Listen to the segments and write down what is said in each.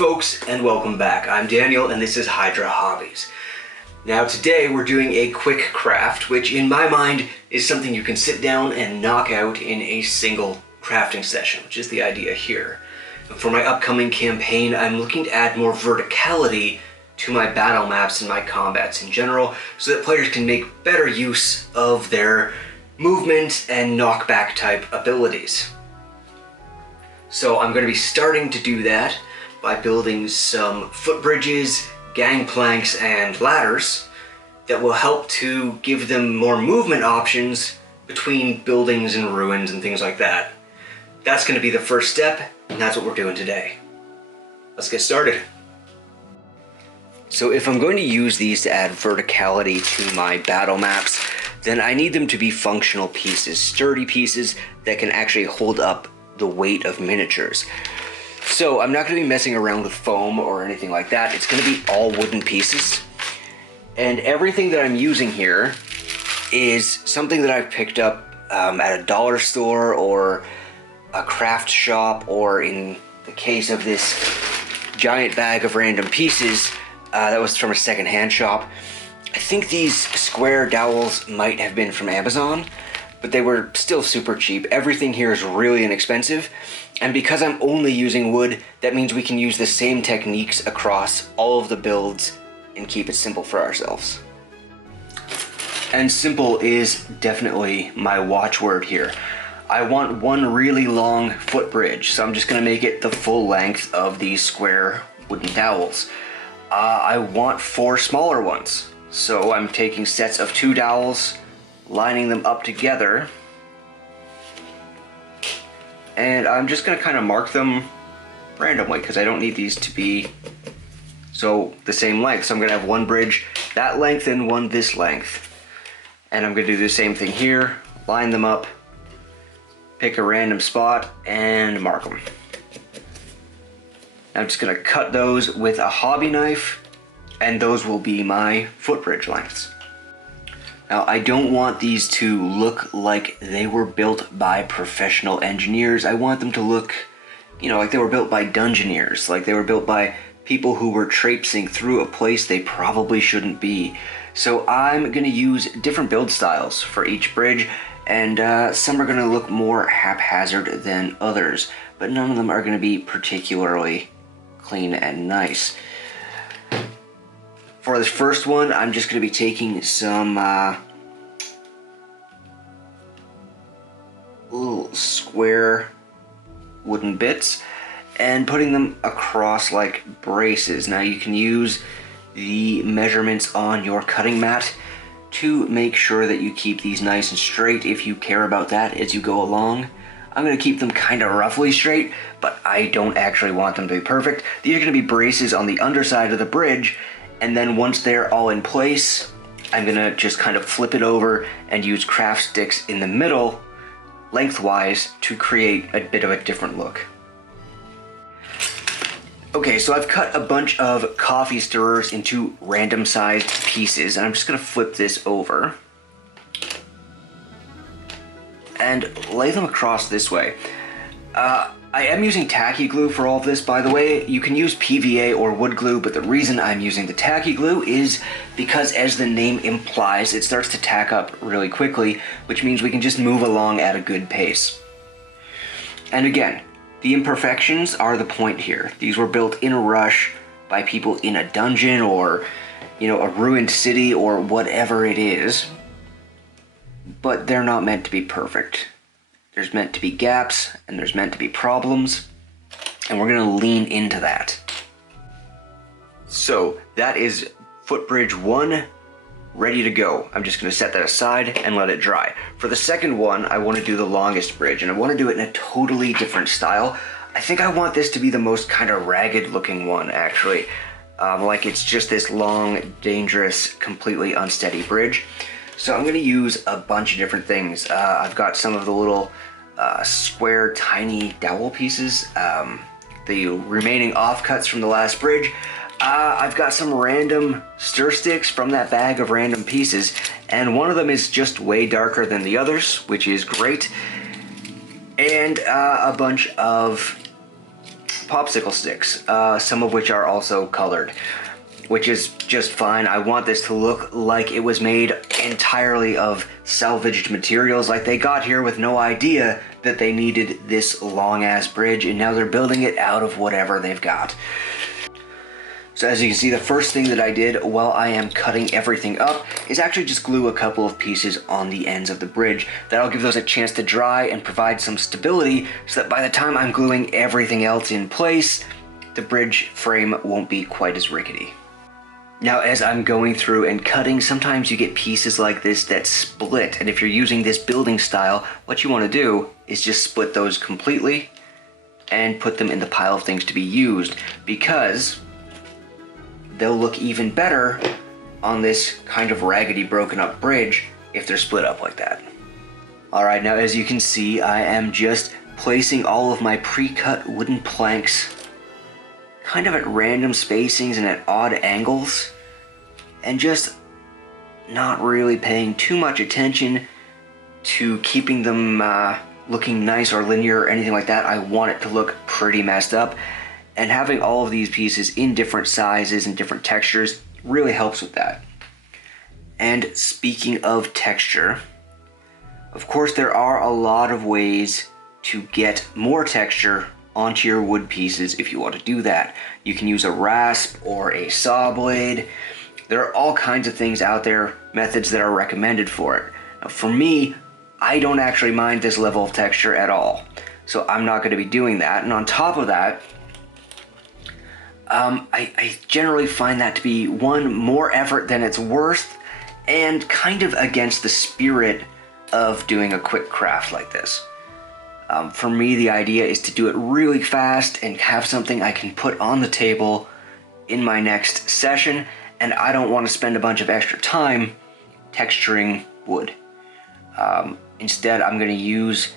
folks, and welcome back. I'm Daniel and this is Hydra Hobbies. Now today we're doing a quick craft, which in my mind is something you can sit down and knock out in a single crafting session, which is the idea here. For my upcoming campaign, I'm looking to add more verticality to my battle maps and my combats in general, so that players can make better use of their movement and knockback type abilities. So I'm going to be starting to do that by building some footbridges, gangplanks, and ladders that will help to give them more movement options between buildings and ruins and things like that. That's going to be the first step, and that's what we're doing today. Let's get started. So if I'm going to use these to add verticality to my battle maps, then I need them to be functional pieces, sturdy pieces that can actually hold up the weight of miniatures. So I'm not going to be messing around with foam or anything like that. It's going to be all wooden pieces. And everything that I'm using here is something that I've picked up at a dollar store or a craft shop, or in the case of this giant bag of random pieces, that was from a second-hand shop. I think these square dowels might have been from Amazon, but they were still super cheap. Everything here is really inexpensive, and because I'm only using wood, that means we can use the same techniques across all of the builds and keep it simple for ourselves. And simple is definitely my watchword here. I want one really long footbridge, so I'm just going to make it the full length of these square wooden dowels. I want 4 smaller ones, so I'm taking sets of 2 dowels, lining them up together, and I'm just going to kind of mark them randomly because I don't need these to be the same length. So I'm going to have one bridge that length and one this length, and I'm going to do the same thing here, line them up, pick a random spot, and mark them. I'm just going to cut those with a hobby knife, and those will be my footbridge lengths. Now, I don't want these to look like they were built by professional engineers. I want them to look, like they were built by dungeoneers, like they were built by people who were traipsing through a place they probably shouldn't be. So I'm going to use different build styles for each bridge, and some are going to look more haphazard than others, but none of them are going to be particularly clean and nice. For this first one, I'm just going to be taking some little square wooden bits and putting them across like braces. Now you can use the measurements on your cutting mat to make sure that you keep these nice and straight if you care about that as you go along. I'm going to keep them kind of roughly straight, but I don't actually want them to be perfect. These are going to be braces on the underside of the bridge, and then once they're all in place, I'm going to just kind of flip it over and use craft sticks in the middle, lengthwise, to create a bit of a different look. Okay, so I've cut a bunch of coffee stirrers into random sized pieces, and I'm just going to flip this over and lay them across this way. I am using tacky glue for all of this, by the way. You can use PVA or wood glue, but the reason I'm using the tacky glue is because, as the name implies, it starts to tack up really quickly, which means we can just move along at a good pace. And again, the imperfections are the point here. These were built in a rush by people in a dungeon or, a ruined city or whatever it is, but they're not meant to be perfect. There's meant to be gaps, and there's meant to be problems, and we're going to lean into that. So that is footbridge 1 ready to go. I'm just going to set that aside and let it dry. For the second one, I want to do the longest bridge, and I want to do it in a totally different style. I think I want this to be the most kind of ragged looking one, actually. Like it's just this long, dangerous, completely unsteady bridge. So I'm going to use a bunch of different things. I've got some of the little square, tiny dowel pieces, the remaining offcuts from the last bridge. I've got some random stir sticks from that bag of random pieces, and one of them is just way darker than the others, which is great. And a bunch of popsicle sticks, some of which are also colored, which is just fine. I want this to look like it was made entirely of salvaged materials, like they got here with no idea that they needed this long-ass bridge, and now they're building it out of whatever they've got. So as you can see, the first thing that I did while I am cutting everything up is actually just glue a couple of pieces on the ends of the bridge. That'll give those a chance to dry and provide some stability so that by the time I'm gluing everything else in place, the bridge frame won't be quite as rickety. Now, as I'm going through and cutting, sometimes you get pieces like this that split, and if you're using this building style, what you want to do is just split those completely and put them in the pile of things to be used, because they'll look even better on this kind of raggedy, broken up bridge if they're split up like that. Alright, now as you can see, I am just placing all of my pre-cut wooden planks kind of at random spacings and at odd angles, and just not really paying too much attention to keeping them looking nice or linear or anything like that. I want it to look pretty messed up, and having all of these pieces in different sizes and different textures really helps with that. And speaking of texture, of course there are a lot of ways to get more texture onto your wood pieces if you want to do that. You can use a rasp or a saw blade. There are all kinds of things out there, methods that are recommended for it. Now, for me, I don't actually mind this level of texture at all, so I'm not going to be doing that. And on top of that, I generally find that to be, one, more effort than it's worth, and kind of against the spirit of doing a quick craft like this. For me, the idea is to do it really fast and have something I can put on the table in my next session, and I don't want to spend a bunch of extra time texturing wood. Instead, I'm going to use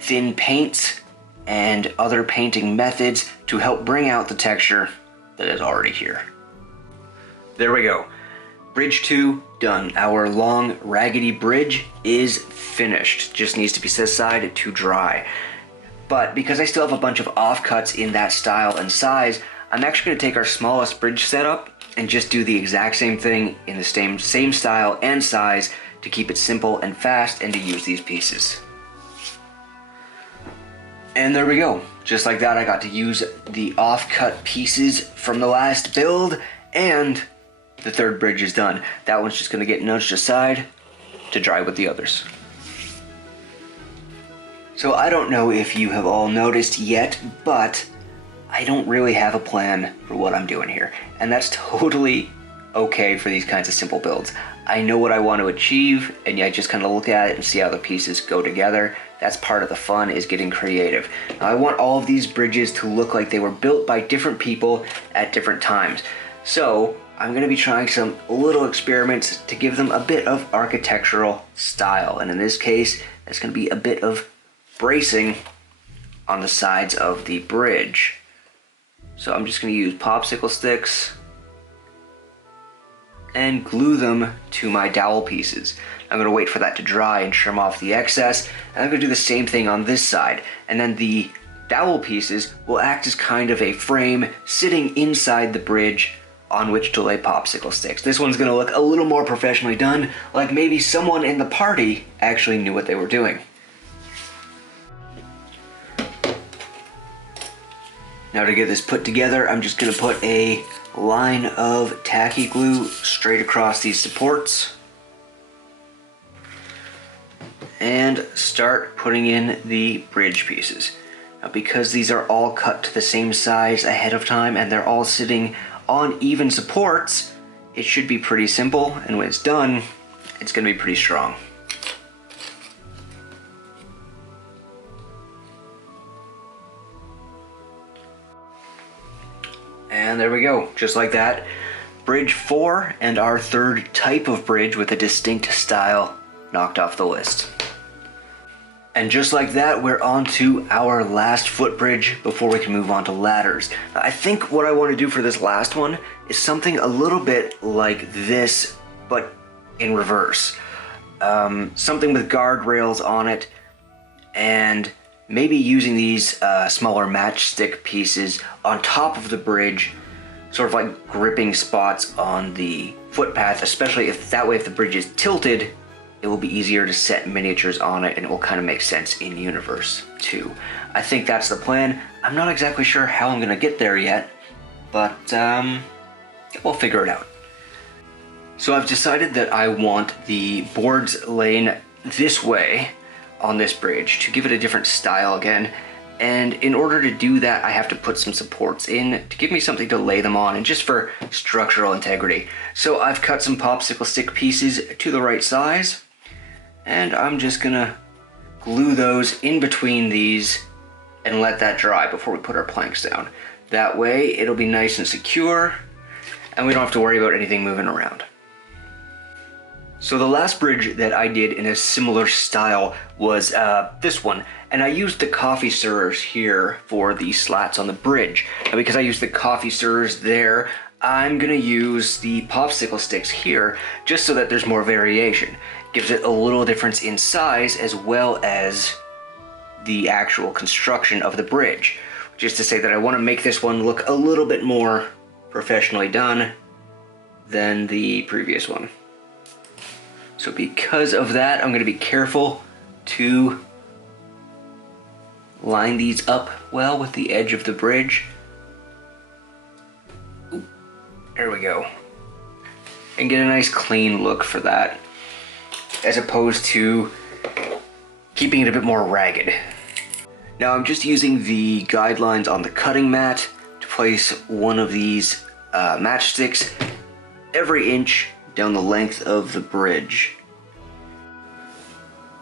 thin paints and other painting methods to help bring out the texture that is already here. There we go. Bridge 2 done. Our long, raggedy bridge is finished. Just needs to be set aside to dry. But because I still have a bunch of offcuts in that style and size, I'm actually going to take our smallest bridge setup and just do the exact same thing in the same style and size to keep it simple and fast and to use these pieces. And there we go. Just like that, I got to use the offcut pieces from the last build, and the third bridge is done. That one's just going to get nudged aside to dry with the others. So I don't know if you have all noticed yet, but I don't really have a plan for what I'm doing here. And that's totally okay for these kinds of simple builds. I know what I want to achieve, and I just kind of look at it and see how the pieces go together. That's part of the fun, is getting creative. Now, I want all of these bridges to look like they were built by different people at different times. So I'm going to be trying some little experiments to give them a bit of architectural style. And in this case, that's going to be a bit of bracing on the sides of the bridge. So I'm just going to use popsicle sticks and glue them to my dowel pieces. I'm going to wait for that to dry and trim off the excess, and I'm going to do the same thing on this side. And then the dowel pieces will act as kind of a frame sitting inside the bridge on which to lay popsicle sticks. This one's going to look a little more professionally done, like maybe someone in the party actually knew what they were doing. Now to get this put together, I'm just going to put a line of tacky glue straight across these supports and start putting in the bridge pieces. Now, because these are all cut to the same size ahead of time and they're all sitting on even supports, it should be pretty simple, and when it's done, it's going to be pretty strong. And there we go, just like that. Bridge 4 and our third type of bridge with a distinct style knocked off the list. And just like that, we're on to our last footbridge before we can move on to ladders. Now, I think what I want to do for this last one is something a little bit like this, but in reverse. Something with guardrails on it, and maybe using these smaller matchstick pieces on top of the bridge, sort of like gripping spots on the footpath, especially if that way if the bridge is tilted, it will be easier to set miniatures on it and it will kind of make sense in universe too. I think that's the plan. I'm not exactly sure how I'm gonna get there yet, but we'll figure it out. So I've decided that I want the boards laying this way on this bridge to give it a different style again. And in order to do that, I have to put some supports in to give me something to lay them on and just for structural integrity. So I've cut some popsicle stick pieces to the right size, and I'm just gonna glue those in between these and let that dry before we put our planks down. That way it'll be nice and secure and we don't have to worry about anything moving around. So the last bridge that I did in a similar style was this one, and I used the coffee stirrers here for the slats on the bridge. Now because I used the coffee stirrers there, I'm gonna use the popsicle sticks here just so that there's more variation. Gives it a little difference in size as well as the actual construction of the bridge. Just to say that I want to make this one look a little bit more professionally done than the previous one. So because of that, I'm going to be careful to line these up well with the edge of the bridge. Ooh, there we go. And get a nice clean look for that, as opposed to keeping it a bit more ragged. Now I'm just using the guidelines on the cutting mat to place one of these matchsticks every inch down the length of the bridge.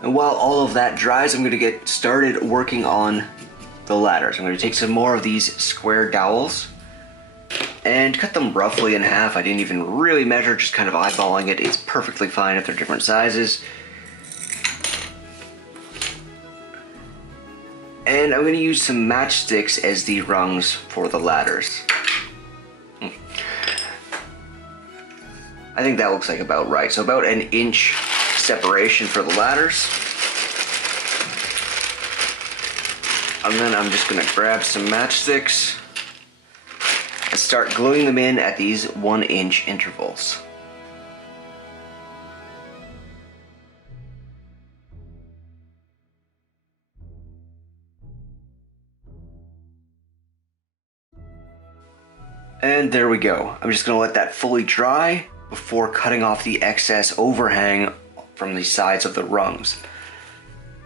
And while all of that dries, I'm going to get started working on the ladders. I'm going to take some more of these square dowels and cut them roughly in half. I didn't even really measure, just kind of eyeballing it. It's perfectly fine if they're different sizes. And I'm going to use some matchsticks as the rungs for the ladders. I think that looks like about right. So about an inch separation for the ladders. And then I'm just going to grab some matchsticks and start gluing them in at these 1-inch intervals. And there we go. I'm just going to let that fully dry before cutting off the excess overhang from the sides of the rungs.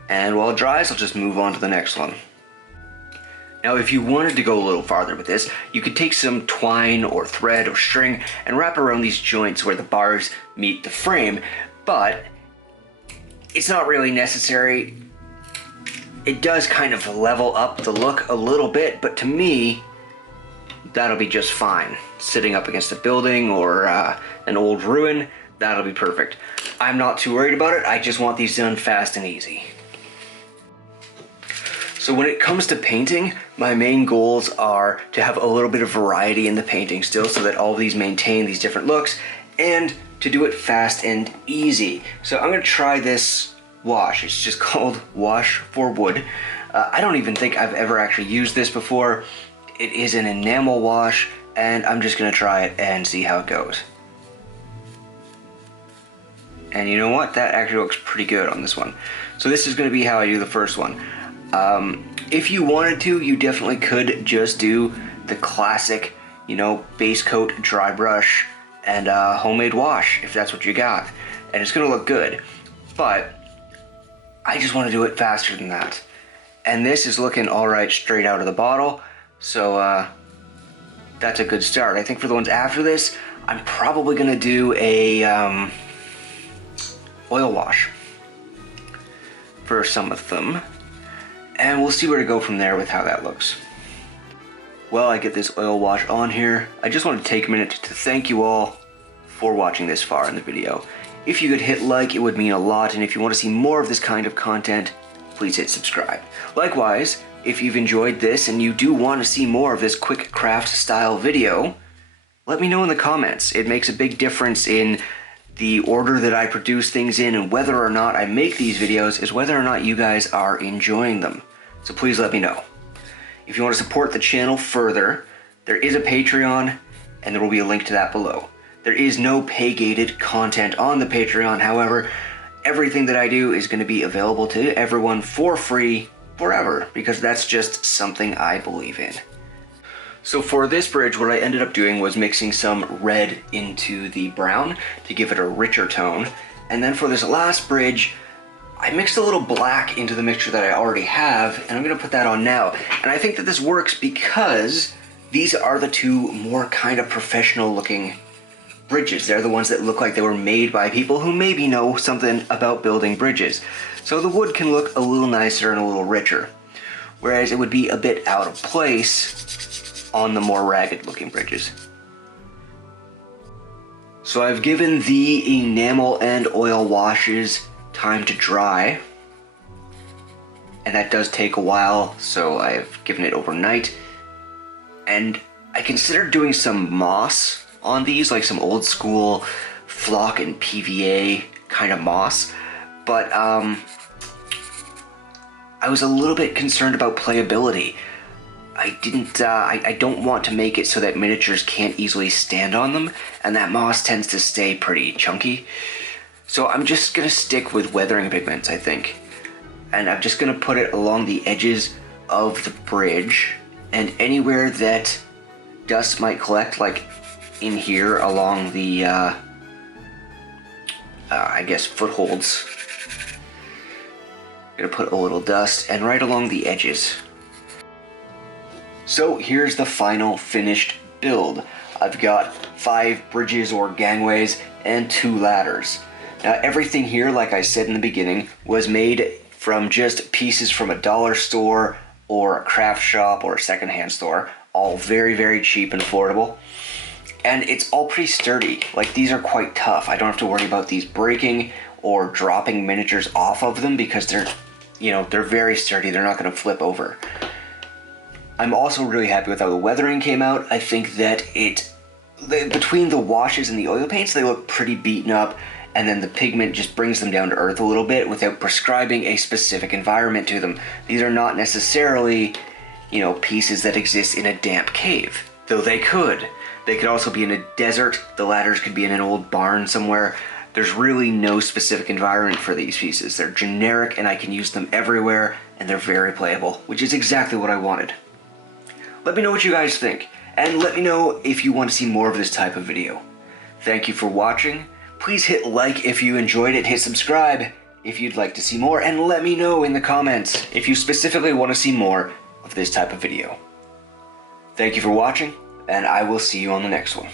And while it dries, I'll just move on to the next one. Now if you wanted to go a little farther with this, you could take some twine or thread or string and wrap around these joints where the bars meet the frame, but it's not really necessary. It does kind of level up the look a little bit, but to me, that'll be just fine. Sitting up against a building or an old ruin, that'll be perfect. I'm not too worried about it, I just want these done fast and easy. So when it comes to painting, my main goals are to have a little bit of variety in the painting still so that all of these maintain these different looks, and to do it fast and easy. So I'm going to try this wash. It's just called Wash for Wood. I don't even think I've ever actually used this before. It is an enamel wash, and I'm just going to try it and see how it goes. And you know what? That actually looks pretty good on this one. So this is going to be how I do the first one. If you wanted to, you definitely could just do the classic, base coat, dry brush, and homemade wash, if that's what you got. And it's going to look good. But I just want to do it faster than that. And this is looking alright straight out of the bottle. So that's a good start. I think for the ones after this, I'm probably going to do a oil wash for some of them. And we'll see where to go from there with how that looks. While I get this oil wash on here, I just want to take a minute to thank you all for watching this far in the video. If you could hit like, it would mean a lot, and if you want to see more of this kind of content, please hit subscribe. Likewise, if you've enjoyed this and you do want to see more of this quick craft style video, let me know in the comments. It makes a big difference in the order that I produce things in, and whether or not I make these videos is whether or not you guys are enjoying them. So please let me know. If you want to support the channel further, there is a Patreon, and there will be a link to that below. There is no pay-gated content on the Patreon, however, everything that I do is going to be available to everyone for free forever, because that's just something I believe in. So for this bridge, what I ended up doing was mixing some red into the brown to give it a richer tone. And then for this last bridge, I mixed a little black into the mixture that I already have, and I'm going to put that on now. And I think that this works because these are the two more kind of professional looking bridges. They're the ones that look like they were made by people who maybe know something about building bridges. So the wood can look a little nicer and a little richer, whereas it would be a bit out of place on the more ragged looking bridges. So I've given the enamel and oil washes time to dry, and that does take a while, so I've given it overnight. And I considered doing some moss on these, like some old school flock and PVA kind of moss, but I was a little bit concerned about playability. I don't want to make it so that miniatures can't easily stand on them, and that moss tends to stay pretty chunky. So I'm just gonna stick with weathering pigments, I think. And I'm just gonna put it along the edges of the bridge, and anywhere that dust might collect, like in here along the, I guess, footholds. I'm gonna put a little dust, and right along the edges. So here's the final finished build. I've got 5 bridges or gangways and 2 ladders. Now everything here, like I said in the beginning, was made from just pieces from a dollar store or a craft shop or a secondhand store. All very, very cheap and affordable. And it's all pretty sturdy. Like, these are quite tough. I don't have to worry about these breaking or dropping miniatures off of them because they're, you know, they're very sturdy. They're not going to flip over. I'm also really happy with how the weathering came out. I think that between the washes and the oil paints, they look pretty beaten up, and then the pigment just brings them down to earth a little bit without prescribing a specific environment to them. These are not necessarily, you know, pieces that exist in a damp cave, though they could. They could also be in a desert. The ladders could be in an old barn somewhere. There's really no specific environment for these pieces. They're generic, and I can use them everywhere, and they're very playable, which is exactly what I wanted. Let me know what you guys think, and let me know if you want to see more of this type of video. Thank you for watching. Please hit like if you enjoyed it, hit subscribe if you'd like to see more, and let me know in the comments if you specifically want to see more of this type of video. Thank you for watching, and I will see you on the next one.